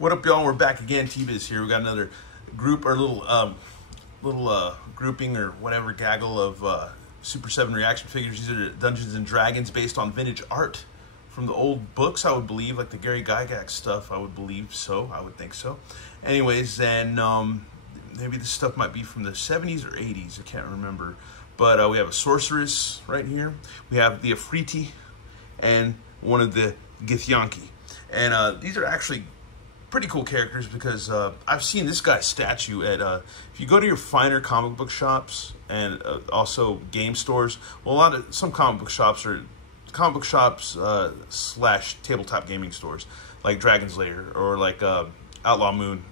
What up, y'all? We're back again. T-Biz here. We got another group or little grouping or whatever gaggle of Super7 reaction figures. These are Dungeons and Dragons based on vintage art from the old books, I would believe, like the Gary Gygax stuff. I would believe so. I would think so. Anyways, and maybe this stuff might be from the 70s or 80s. I can't remember. But we have a sorceress right here. We have the Afriti and one of the Githyanki. And these are actually pretty cool characters because I've seen this guy's statue at, if you go to your finer comic book shops and also game stores, well, some comic book shops are slash tabletop gaming stores, like Dragon's Lair or like Outlaw Moon,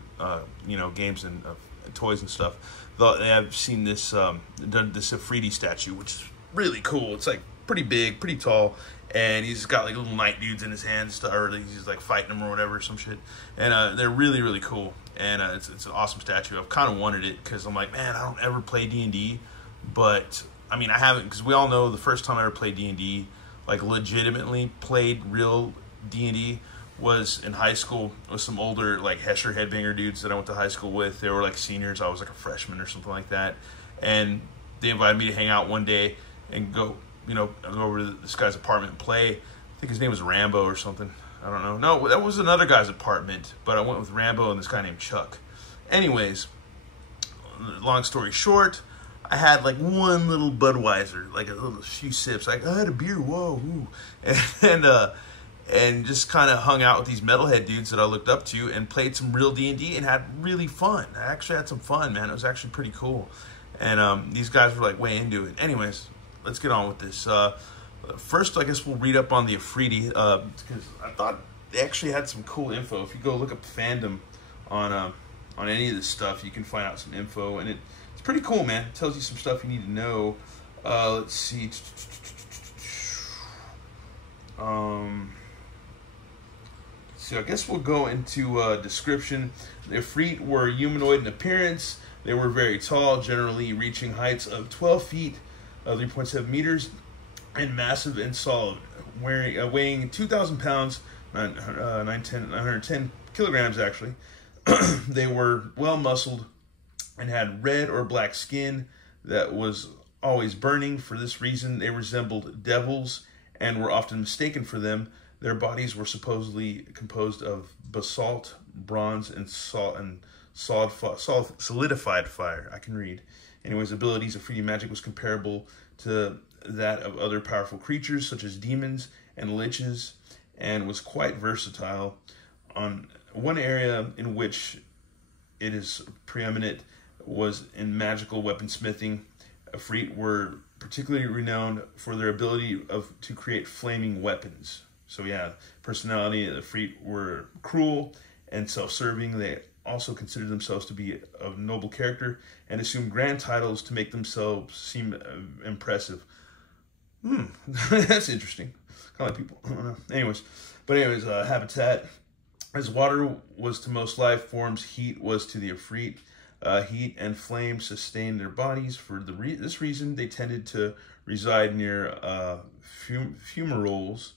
you know, games and toys and stuff. I've seen this this Afriti statue, which is really cool. It's like pretty big, pretty tall. And he's got like little knight dudes in his hands, or he's like fighting them or whatever, some shit. And they're really, really cool. And it's an awesome statue. I've kind of wanted it because I'm like, man, I don't ever play D&D. But, I mean, I haven't, because we all know the first time I ever played D&D, like legitimately played real D&D, was in high school with some older like Hesher headbanger dudes that I went to high school with. They were like seniors. I was like a freshman or something like that. And they invited me to hang out one day and go over to this guy's apartment and play. I think his name was Rambo or something. I don't know. No, that was another guy's apartment, but I went with Rambo and this guy named Chuck. Anyways, long story short, I had like one little Budweiser, like a little few sips. Like, I had a beer, whoa, ooh. And just kind of hung out with these metalhead dudes that I looked up to and played some real D&D and had really fun. I actually had some fun, man. It was actually pretty cool. And these guys were like way into it. Anyways, let's get on with this. First, I guess we'll read up on the Afriti, because I thought they actually had some cool info. If you go look up fandom on any of this stuff, you can find out some info, and it's pretty cool, man. It tells you some stuff you need to know. Let's see. So I guess we'll go into description. The Afriti were humanoid in appearance. They were very tall, generally reaching heights of 12 feet. 3.7 meters, and massive and solid, weighing 2,000 pounds, 910 kilograms actually. They were well muscled and had red or black skin that was always burning. For this reason, they resembled devils and were often mistaken for them. Their bodies were supposedly composed of basalt, bronze, and solidified fire. I can read. Anyways, abilities of Afriti magic was comparable to that of other powerful creatures such as demons and liches, and was quite versatile. On one area in which it is preeminent was in magical weaponsmithing. Afriti were particularly renowned for their ability to create flaming weapons. So yeah, personality, the Afriti were cruel and self-serving. They also considered themselves to be of noble character and assumed grand titles to make themselves seem impressive. That's interesting. Kind of like people. I don't know. Anyways, habitat. As water was to most life forms, heat was to the Afriti. Heat and flame sustained their bodies. For this reason, they tended to reside near fumaroles,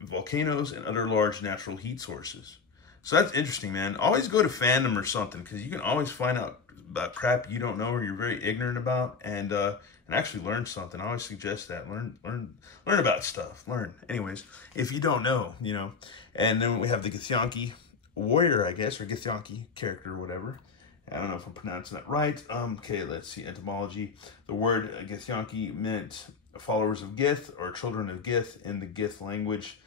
volcanoes, and other large natural heat sources. So that's interesting, man. Always go to fandom or something, because you can always find out about crap you don't know or you're very ignorant about, and actually learn something. I always suggest that. Learn about stuff. Learn. Anyways, if you don't know, you know. And then we have the Githyanki warrior, I guess, or Githyanki character or whatever. I don't know if I'm pronouncing that right. Okay, let's see. Etymology. The word Githyanki meant followers of Gith or children of Gith in the Gith language.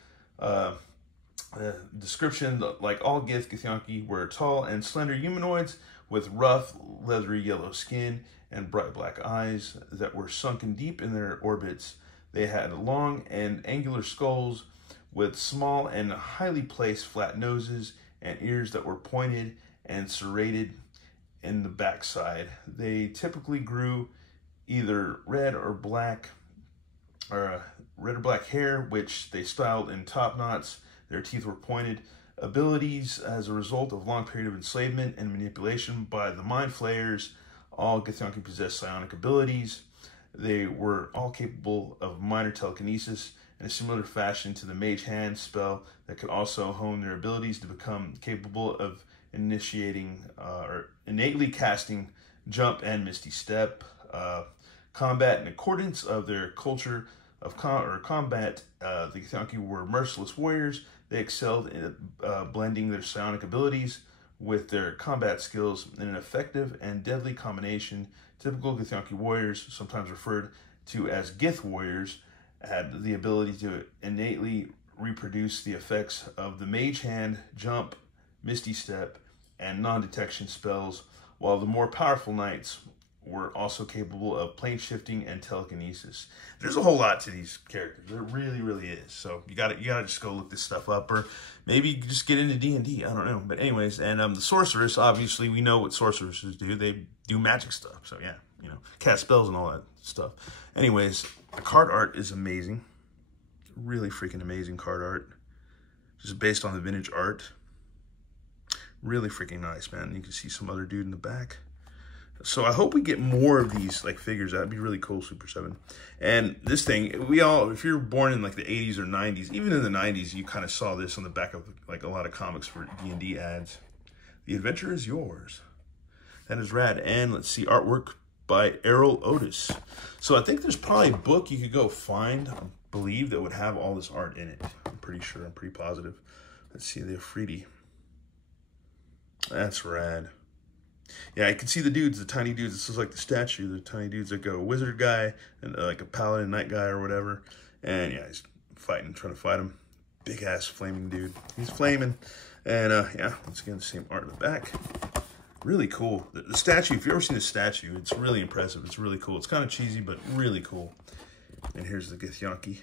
Description, like all Githyanki were tall and slender humanoids with rough, leathery yellow skin and bright black eyes that were sunken deep in their orbits. They had long and angular skulls with small and highly placed flat noses and ears that were pointed and serrated in the backside. They typically grew either red or black hair, which they styled in top knots. Their teeth were pointed. Abilities as a result of long period of enslavement and manipulation by the mind flayers. All Githyanki possessed psionic abilities. They were all capable of minor telekinesis in a similar fashion to the Mage Hand spell that could also hone their abilities to become capable of initiating or innately casting Jump and Misty Step. Combat in accordance of their culture of combat, the Githyanki were merciless warriors. They excelled in blending their psionic abilities with their combat skills in an effective and deadly combination. Typical Githyanki warriors, sometimes referred to as Gith warriors, had the ability to innately reproduce the effects of the Mage Hand, Jump, Misty Step, and non-detection spells, while the more powerful knights were also capable of plane shifting and telekinesis. There's a whole lot to these characters. There really, really is. So you gotta just go look this stuff up, or maybe just get into D&D. I don't know. But anyways, and the sorceress, obviously we know what sorceresses do. They do magic stuff. So yeah, you know, cast spells and all that stuff. Anyways, the card art is amazing. Really freaking amazing card art. Just based on the vintage art. Really freaking nice, man. You can see some other dude in the back. So I hope we get more of these like figures. That'd be really cool, Super7. And this thing, we all, if you're born in like the 80s or 90s, even in the 90s, you kind of saw this on the back of like a lot of comics for D&D ads. The adventure is yours. That is rad. And let's see, artwork by Errol Otis. So I think there's probably a book you could go find, I believe, that would have all this art in it. I'm pretty sure, I'm pretty positive. Let's see, the Afridi. That's rad. Yeah, I can see the dudes, the tiny dudes. This is like the statue, the tiny dudes that go wizard guy and like a paladin knight guy or whatever. And yeah, he's fighting, trying to fight him. Big ass flaming dude. He's flaming. And yeah, once again, the same art in the back. Really cool. The statue, if you've ever seen the statue, it's really impressive. It's really cool. It's kind of cheesy, but really cool. And here's the Githyanki.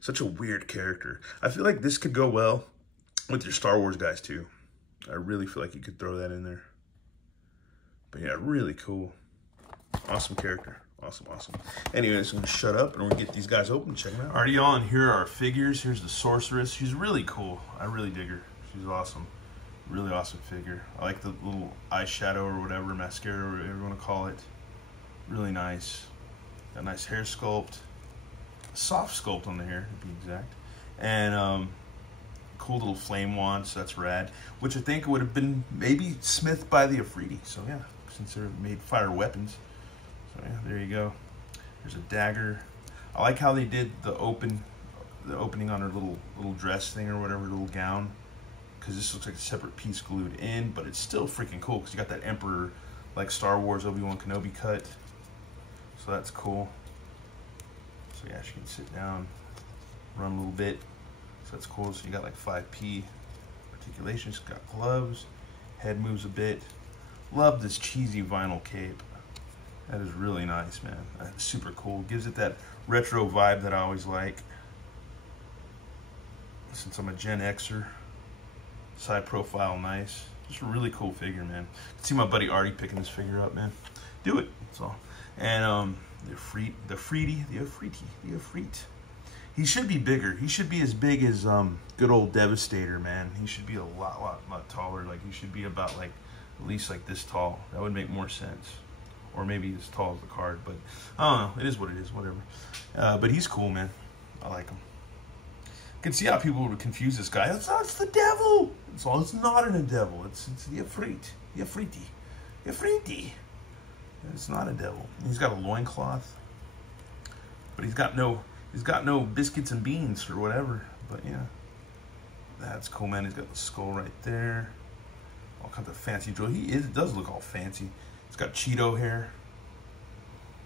Such a weird character. I feel like this could go well with your Star Wars guys too. I really feel like you could throw that in there. But yeah, really cool. Awesome character. Awesome, awesome. Anyways, I'm going to shut up and we're going to get these guys open and check them out. Alrighty, y'all, and here are our figures. Here's the sorceress. She's really cool. I really dig her. She's awesome. Really awesome figure. I like the little eyeshadow or whatever, mascara or whatever you want to call it. Really nice. Got a nice hair sculpt. A soft sculpt on the hair, to be exact. And cool little flame wand, so that's rad. Which I think would have been maybe smithed by the Afridi. So yeah, since they're made fire weapons. So yeah, there you go. There's a dagger. I like how they did the opening on her little dress thing or whatever, little gown. Because this looks like a separate piece glued in, but it's still freaking cool because you got that Emperor, like Star Wars Obi-Wan Kenobi cut. So that's cool. So yeah, she can sit down, run a little bit. So that's cool. So you got like 5P articulation. She's got gloves. Head moves a bit. Love this cheesy vinyl cape. That is really nice, man. That's super cool. Gives it that retro vibe that I always like. Since I'm a Gen Xer. Side profile, nice. Just a really cool figure, man. I can see my buddy Artie picking this figure up, man. Do it. That's all. And the Afridi. He should be bigger. He should be as big as good old Devastator, man. He should be a lot taller. Like he should be about like at least like this tall. That would make more sense. Or maybe as tall as the card, but I don't know. It is what it is. Whatever. But he's cool, man. I like him. You can see how people would confuse this guy. It's the devil. It's not a devil. It's the Afridi. It's not a devil. He's got a loincloth. But he's got no biscuits and beans or whatever. But yeah. That's cool, man. He's got the skull right there. All kinds of fancy drill. It does look all fancy. He's got Cheeto hair.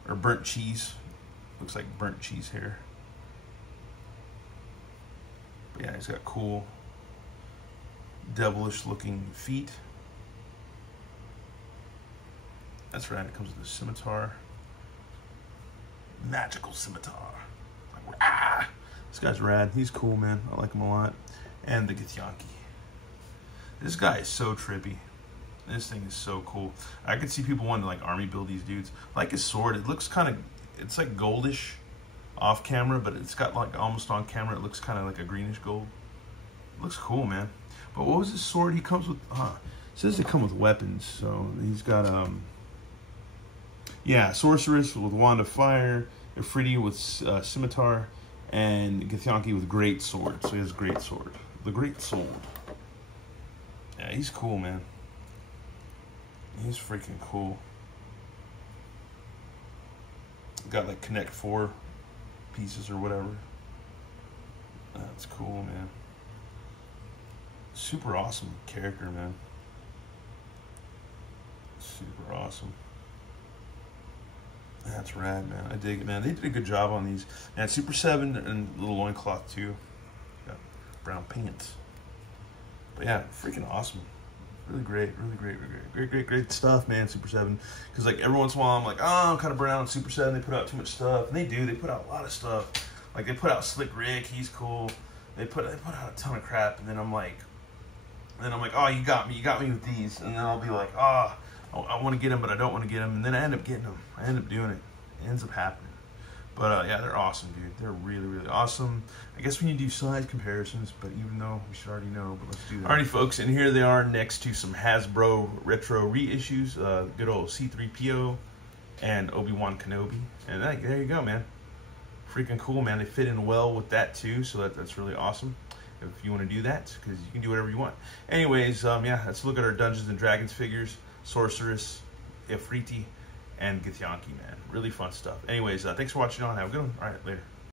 Or burnt cheese. Looks like burnt cheese hair. Yeah, he's got cool, devilish looking feet. That's right, it comes with a scimitar. Magical scimitar. Like, ah! This guy's rad. He's cool, man. I like him a lot. And the Githyanki. This guy is so trippy. This thing is so cool. I could see people wanting to like army build these dudes. I like his sword. It looks kind of, it's like goldish. Off camera, but it's got like almost on camera. It looks kind of like a greenish gold. It looks cool, man. But what was his sword? He comes with. It says they come with weapons. So he's got yeah, sorceress with wand of fire, Afridi with scimitar, and Githyanki with great sword. So he has great sword. The great sword. Yeah, he's cool, man. He's freaking cool. Got like Connect 4 pieces or whatever. That's cool, man. Super awesome character, man. Super awesome. That's rad, man. I dig it, man. They did a good job on these. And Super7 and little loincloth too. Got brown pants. But yeah, freaking awesome. Really great, great stuff, man. Super7. Because like every once in a while I'm like, oh, I'm kind of burnt out on Super7. They put out too much stuff. And they do. They put out a lot of stuff. Like they put out Slick Rick. He's cool. They put out a ton of crap. And then I'm like, oh, you got me with these. And then I'll be like, oh, I want to get them, but I don't want to get them. And then I end up getting them. I end up doing it. It ends up happening. But yeah, they're awesome, dude. They're really awesome. I guess we need to do size comparisons, but even though we should already know, but let's do that. Alrighty, folks, and here they are next to some Hasbro retro reissues. Good old C-3PO and Obi-Wan Kenobi. And there you go, man. Freaking cool, man. They fit in well with that too, so that's really awesome. If you want to do that, because you can do whatever you want. Anyways, yeah, let's look at our Dungeons and Dragons figures. Sorceress, Ifriti, and Githyanki, man. Really fun stuff. Anyways, thanks for watching on. Have a good one. All right, later.